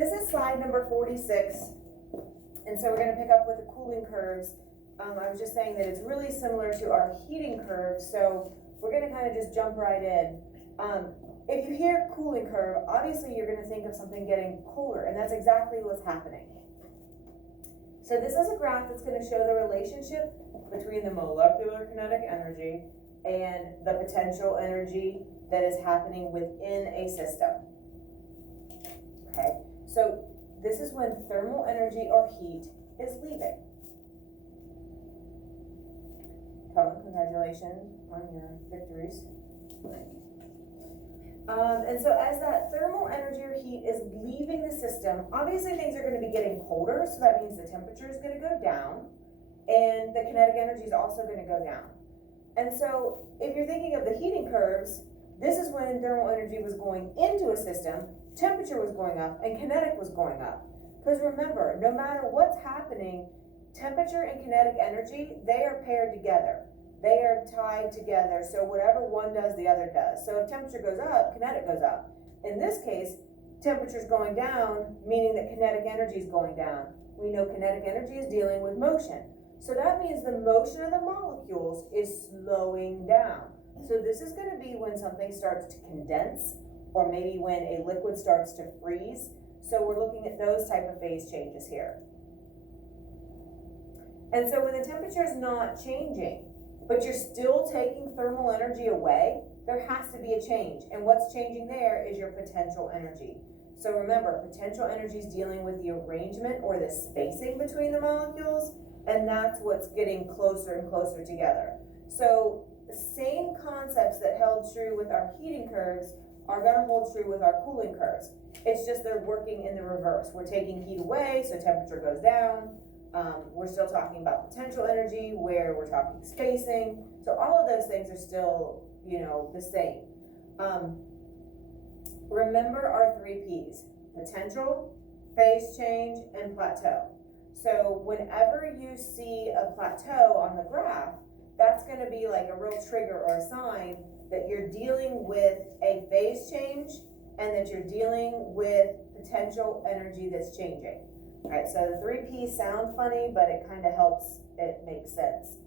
This is slide number 46, and so we're going to pick up with the cooling curves. I was just saying that it's really similar to our heating curve, so we're going to kind of just jump right in. If you hear cooling curve, obviously you're going to think of something getting colder, and that's exactly what's happening. So this is a graph that's going to show the relationship between the molecular kinetic energy and the potential energy that is happening within a system. Okay, so this is when thermal energy or heat is leaving. Colin, congratulations on your victories. And so as that thermal energy or heat is leaving the system, obviously things are going to be getting colder, so that means the temperature is going to go down, and the kinetic energy is also going to go down. And so if you're thinking of the heating curves, this is when thermal energy was going into a system, temperature was going up, and kinetic was going up. Because remember, no matter what's happening, temperature and kinetic energy, they are paired together. They are tied together, so whatever one does, the other does. So if temperature goes up, kinetic goes up. In this case, temperature is going down, meaning that kinetic energy is going down. We know kinetic energy is dealing with motion. So that means the motion of the molecules is slowing down. So this is going to be when something starts to condense, or maybe when a liquid starts to freeze. So we're looking at those type of phase changes here. And so when the temperature is not changing, but you're still taking thermal energy away, there has to be a change. And what's changing there is your potential energy. So remember, potential energy is dealing with the arrangement or the spacing between the molecules, and that's what's getting closer and closer together. So the same concepts that held true with our heating curves are going to hold true with our cooling curves. It's just they're working in the reverse. We're taking heat away, so temperature goes down. We're still talking about potential energy, where we're talking spacing. So all of those things are still, the same. Remember our 3 P's: potential, phase change, and plateau. So whenever you see a plateau on the graph, that's going to be like a real trigger or a sign that you're dealing with a phase change and that you're dealing with potential energy that's changing. All right, so the 3 P's sound funny, but it kind of helps it make sense.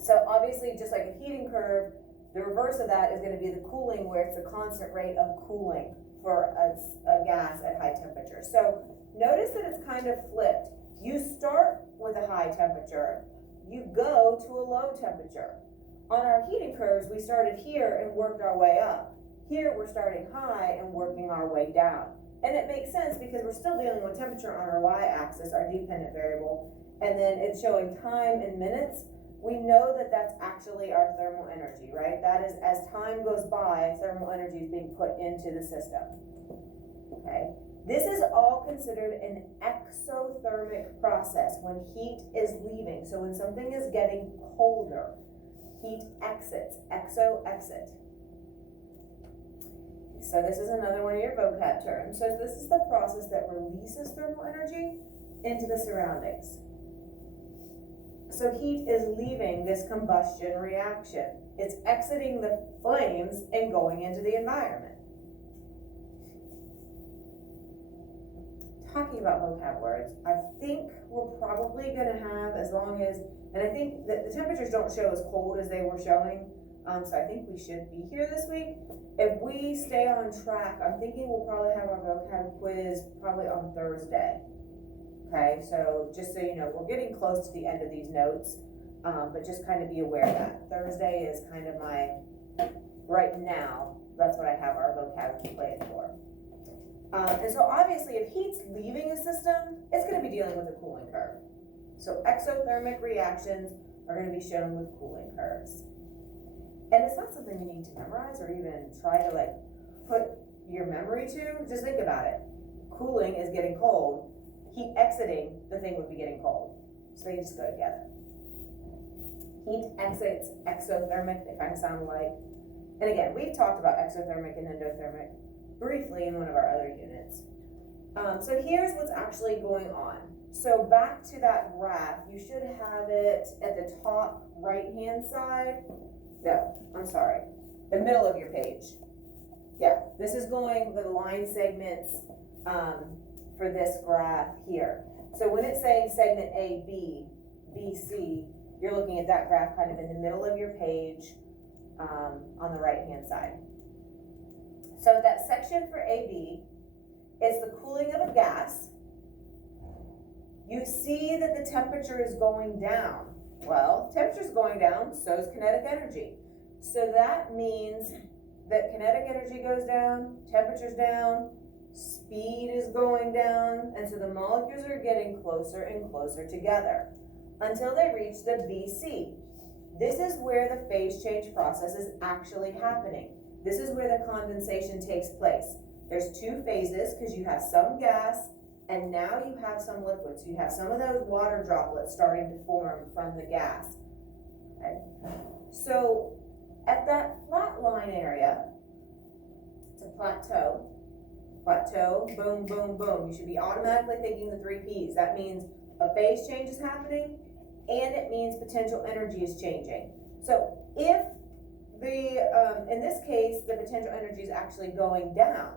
So obviously, just like a heating curve, the reverse of that is going to be the cooling, where it's a constant rate of cooling for a gas at high temperature. So notice that it's kind of flipped. You start with a high temperature, you go to a low temperature. On our heating curves, we started here and worked our way up. Here, we're starting high and working our way down. And it makes sense because we're still dealing with temperature on our y-axis, our dependent variable, and then it's showing time in minutes. We know that that's actually our thermal energy, right? That is, as time goes by, thermal energy is being put into the system, okay? This is all considered an exothermic process when heat is leaving. So when something is getting colder, heat exits, exit. So this is another one of your vocab terms. So this is the process that releases thermal energy into the surroundings. So heat is leaving this combustion reaction. It's exiting the flames and going into the environment. Talking about vocab words, I think we're probably going to have, as long as, and I think that the temperatures don't show as cold as they were showing, so I think we should be here this week. If we stay on track, I'm thinking we'll probably have our vocab quiz probably on Thursday. Okay, so just so you know, we're getting close to the end of these notes, but just kind of be aware of that. Thursday is kind of right now, that's what I have our vocab planned for. And so obviously if heat's leaving a system, it's going to be dealing with a cooling curve. So exothermic reactions are going to be shown with cooling curves. And it's not something you need to memorize or even try to put your memory to. Just think about it. Cooling is getting cold. Heat exiting, the thing would be getting cold. So they just go together. Heat exits, exothermic, they kind of sound alike. And again, we've talked about exothermic and endothermic briefly in one of our other units. So here's what's actually going on. So back to that graph, you should have it at the top right-hand side. No, I'm sorry, the middle of your page. Yeah, this is going the line segments for this graph here. So when it's saying segment A, B, B, C, you're looking at that graph kind of in the middle of your page on the right-hand side. So that section for AB is the cooling of a gas. You see that the temperature is going down. Well, temperature is going down, so is kinetic energy. So that means that kinetic energy goes down, temperature's down, speed is going down, and so the molecules are getting closer and closer together until they reach the BC. This is where the phase change process is actually happening. This is where the condensation takes place. There's two phases because you have some gas and now you have some liquids. You have some of those water droplets starting to form from the gas. Okay. So at that flat line area, it's a plateau, boom, boom, boom. You should be automatically thinking the 3 Ps. That means a phase change is happening and it means potential energy is changing. So if in this case, the potential energy is actually going down.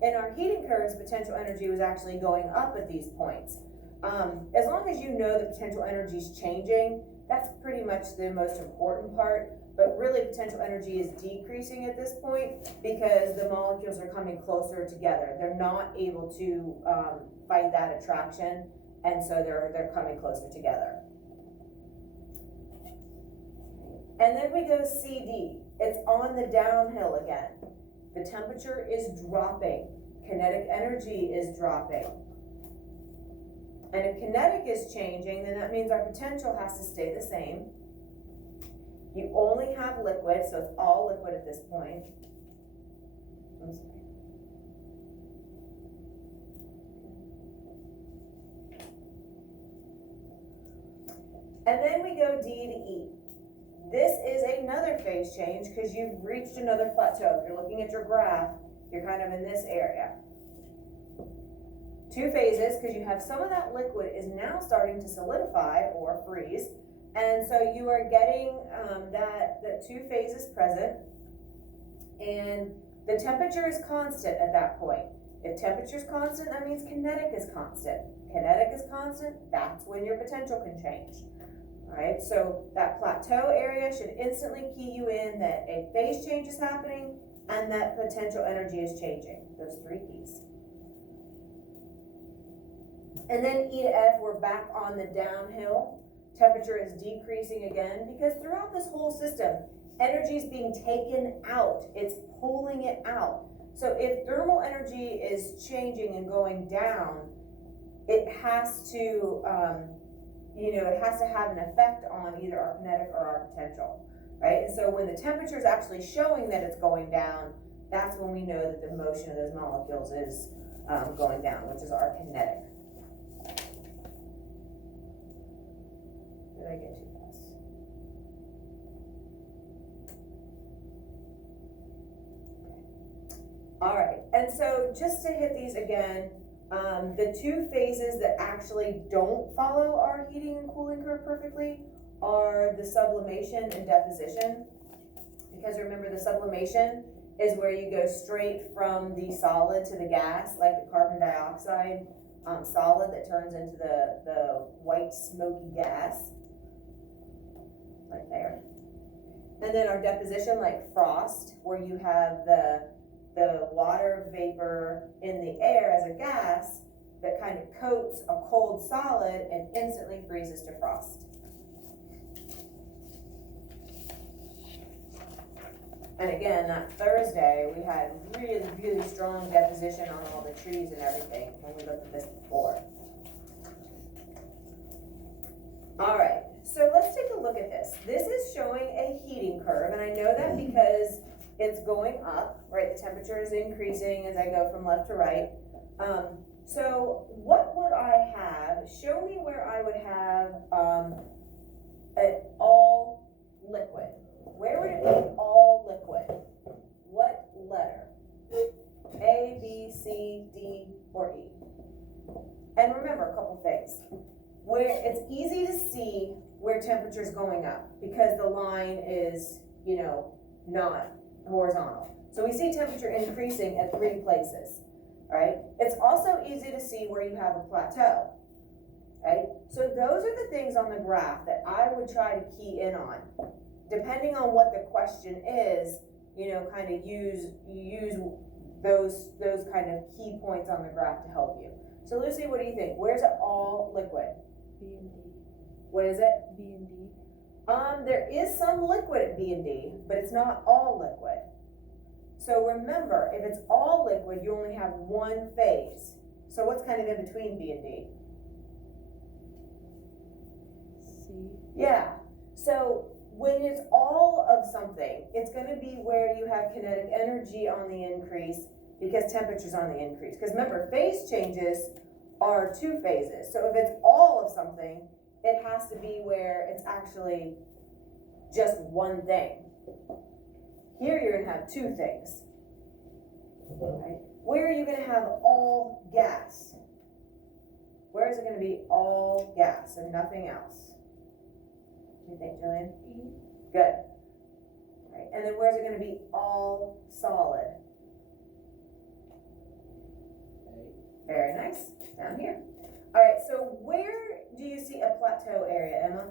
In our heating curves, potential energy was actually going up at these points. As long as you know the potential energy is changing, that's pretty much the most important part. But really, potential energy is decreasing at this point because the molecules are coming closer together. They're not able to fight that attraction, and so they're coming closer together. And then we go CD. It's on the downhill again. The temperature is dropping. Kinetic energy is dropping. And if kinetic is changing, then that means our potential has to stay the same. You only have liquid, so it's all liquid at this point. I'm sorry. And then we go D to E. This is another phase change because you've reached another plateau. If you're looking at your graph, you're kind of in this area. Two phases because you have some of that liquid is now starting to solidify or freeze. And so you are getting that two phases present. And the temperature is constant at that point. If temperature is constant, that means kinetic is constant. Kinetic is constant, that's when your potential can change. All right, so that plateau area should instantly key you in that a phase change is happening and that potential energy is changing. Those 3 Ps. And then E to F, we're back on the downhill. Temperature is decreasing again because throughout this whole system, energy is being taken out. It's pulling it out. So if thermal energy is changing and going down, it has to it has to have an effect on either our kinetic or our potential, right? And so when the temperature is actually showing that it's going down, that's when we know that the motion of those molecules is going down, which is our kinetic. Did I get too fast? Okay. All right, and so just to hit these again, the two phases that actually don't follow our heating and cooling curve perfectly are the sublimation and deposition. Because remember, the sublimation is where you go straight from the solid to the gas, like the carbon dioxide solid that turns into the white smoky gas, right there. And then our deposition, like frost, where you have the water vapor in the air as a gas that kind of coats a cold solid and instantly freezes to frost. And again, that Thursday, we had really, really strong deposition on all the trees and everything when we looked at this before. All right, so let's take a look at this. This is showing a heating curve, and I know that because it's going up, right? The temperature is increasing as I go from left to right. So what would I have? Show me where I would have an all liquid. Where would it be all liquid? What letter? A, B, C, D, or E? And remember a couple things. Where it's easy to see where temperature is going up because the line is, not horizontal. So we see temperature increasing at 3 places. right? It's also easy to see where you have a plateau, right? So those are the things on the graph that I would try to key in on. Depending on what the question is, kind of use those kind of key points on the graph to help you. So Lucy, what do you think? Where's it all liquid? B and D. What is it? B and D. There is some liquid at B and D, but it's not all liquid. So remember, if it's all liquid, you only have one phase. So what's kind of in between B and D? C. Yeah. So when it's all of something, it's going to be where you have kinetic energy on the increase because temperature's on the increase. Because remember, phase changes are two phases. So if it's all of something, it has to be where it's actually just one thing. Here you're going to have two things. Right? Where are you going to have all gas? Where is it going to be all gas and nothing else? What do you think, Jillian? E. Good. Right. And then where's it going to be all solid? Very nice. Down here. All right, so where do you see a plateau area, Emma?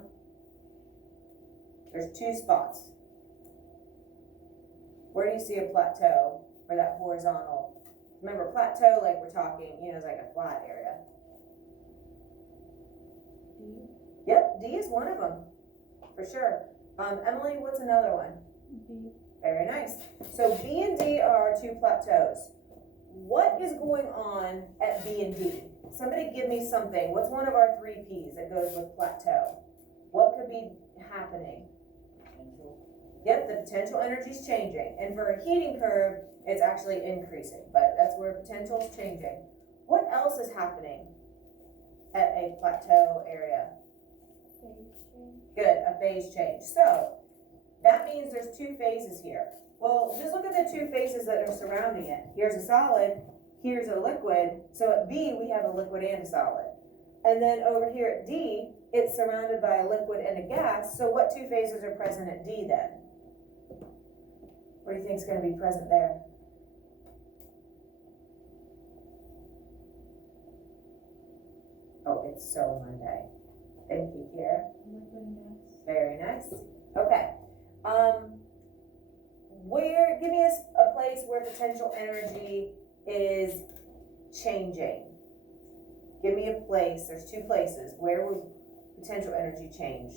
There's two spots. Where do you see a plateau or that horizontal? Remember, plateau, like we're talking, is like a flat area. D. Yep, D is one of them, for sure. Emily, what's another one? B. Very nice. So B and D are our two plateaus. What is going on at B and D? Somebody give me something. What's one of our three P's that goes with plateau? What could be happening? Potential. Yep, the potential energy is changing. And for a heating curve, it's actually increasing, but that's where potential is changing. What else is happening at a plateau area? Phase change. Good, a phase change. So that means there's two phases here. Well, just look at the two phases that are surrounding it. Here's a solid, here's a liquid. So at B, we have a liquid and a solid. And then over here at D, it's surrounded by a liquid and a gas. So what two phases are present at D then? What do you think is going to be present there? Oh, it's so Monday. Thank you, Kira. Liquid and gas. Very nice. Okay. Give me a place where potential energy is changing. Give me a place. There's two places. Where would potential energy change?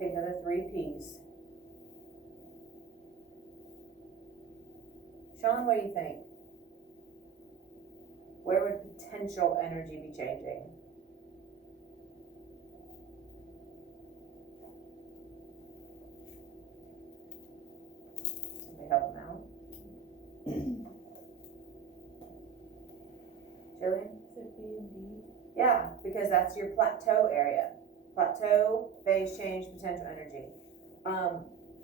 Pick another three P's. Sean, what do you think? Where would potential energy be changing? Somebody help them out. Jillian? Is it B and D? Yeah, because that's your plateau area. Plateau, phase change, potential energy.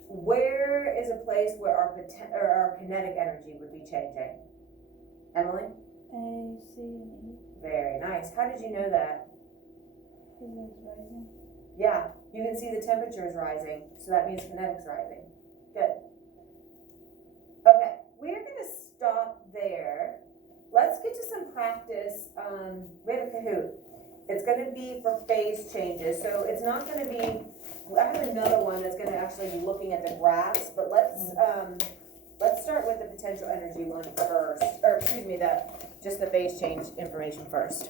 Where is a place where our kinetic energy would be changing? Emily? A, C, and E. Very nice. How did you know that? Because it's rising. Yeah, you can see the temperature is rising, so that means kinetic's rising. Good. Okay, we're gonna stop there. Let's get to some practice. We have a Kahoot. It's gonna be for phase changes, so it's not gonna be, I have another one that's gonna actually be looking at the graphs, but let's start with the potential energy one first, or excuse me, just the phase change information first.